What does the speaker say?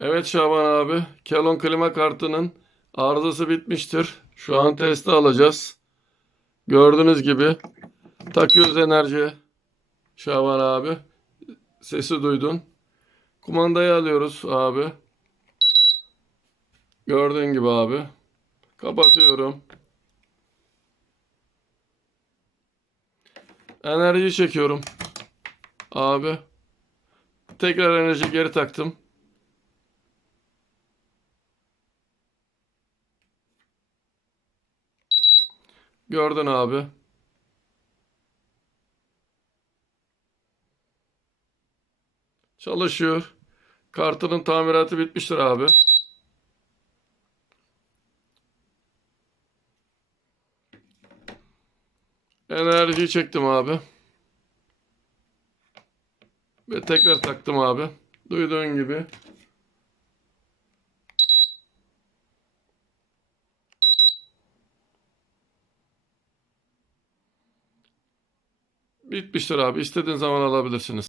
Evet Şaban abi, Kelon klima kartının arızası bitmiştir. Şu an testi alacağız. Gördüğünüz gibi takıyoruz enerji. Şaban abi, sesi duydun. Kumandayı alıyoruz abi. Gördüğün gibi abi. Kapatıyorum. Enerjiyi çekiyorum. Abi. Tekrar enerji geri taktım. Gördün abi. Çalışıyor. Kartının tamiratı bitmiştir abi. Enerjiyi çektim abi. Ve tekrar taktım abi. Duyduğun gibi. Bitmiştir abi. İstediğin zaman alabilirsiniz.